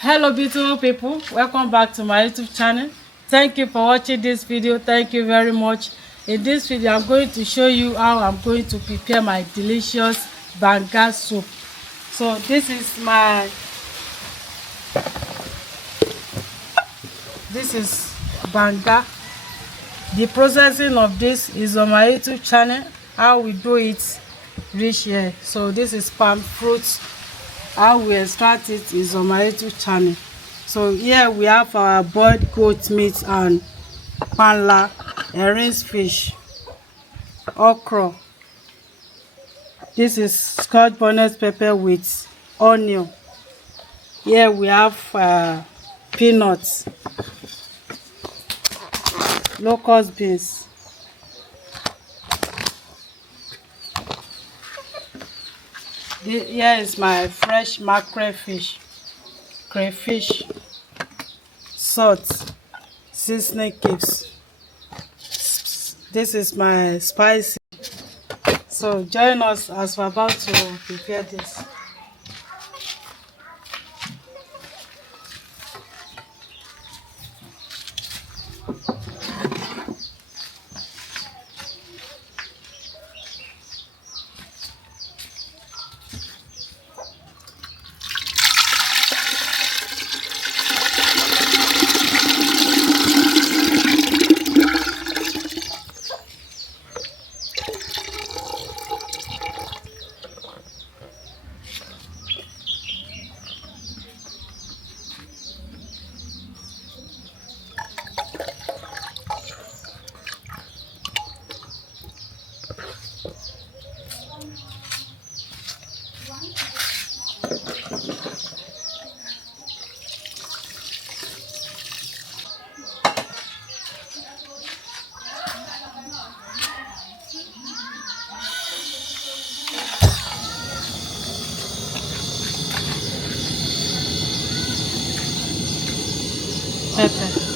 Hello beautiful people, welcome back to my YouTube channel. Thank you for watching this video. Thank you very much. In this video I'm going to show you how I'm going to prepare my delicious banga soup. So this is banga. The processing of this is on my YouTube channel. How we do it reach here. So this is palm fruit. How we extract it is on my YouTube channel. So here we have our boiled goat meat and panla, rinsed fish, okra. This is scotch bonnet pepper with onion. Here we have peanuts, locust beans, here is my fresh mackerel fish, crayfish, salt, seasoning cubes. This is my spicy. So join us as we're about to prepare this. Pepper.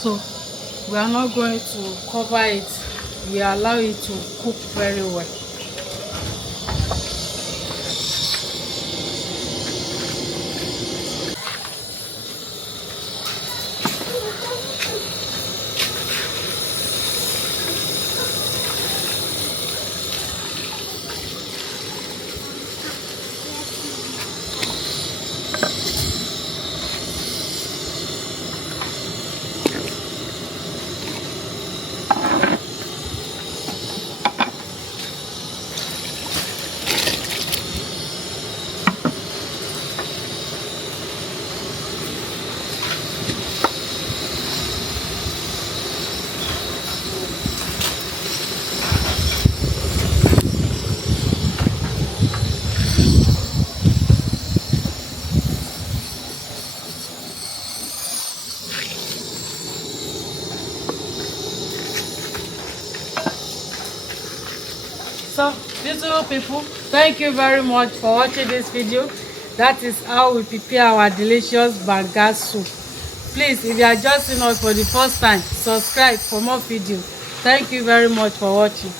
So we are not going to cover it. We allow it to cook very well. beautiful people, thank you very much for watching this video. That is how we prepare our delicious banga soup. Please, if you are just seeing us for the first time, subscribe for more videos. Thank you very much for watching.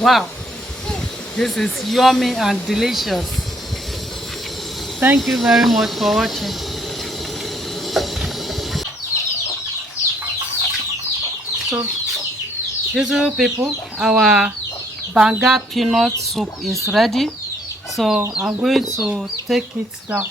Wow, this is yummy and delicious. Thank you very much for watching. So, beautiful people, our banga peanut soup is ready. So I'm going to take it down.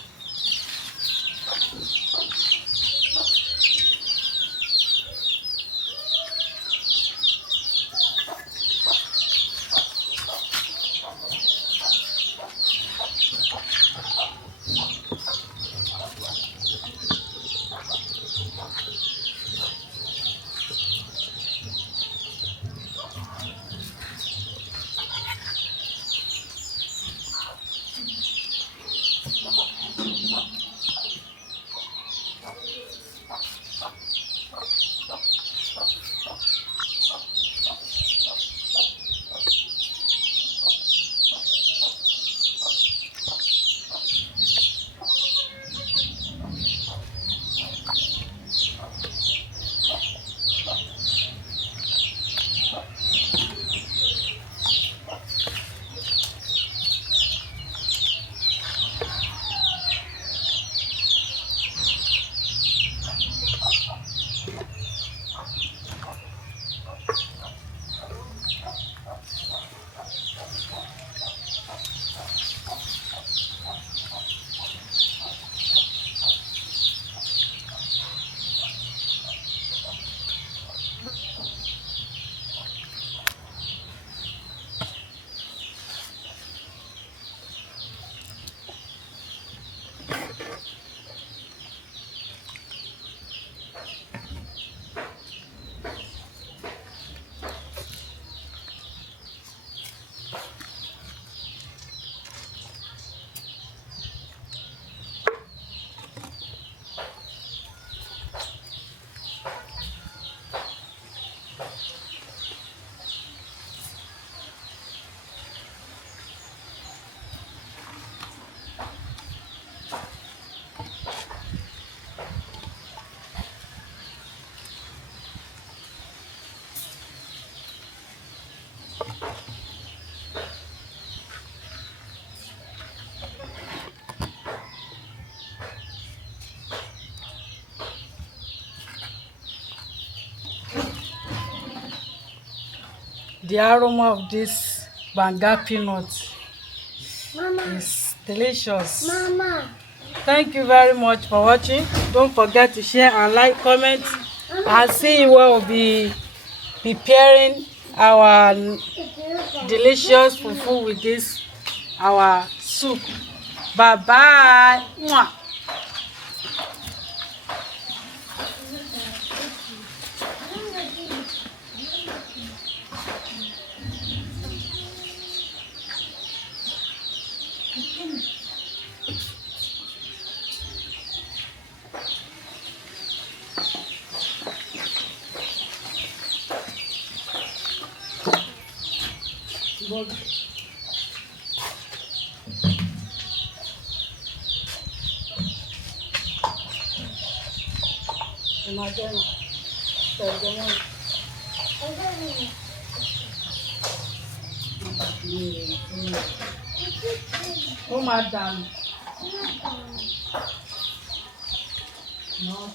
The aroma of this banga peanut is delicious. Mama. Thank you very much for watching. Don't forget to share and like, comment, and see where we'll be preparing our delicious fufu with this our soup. Bye bye. Mwah. Oh, madam. No,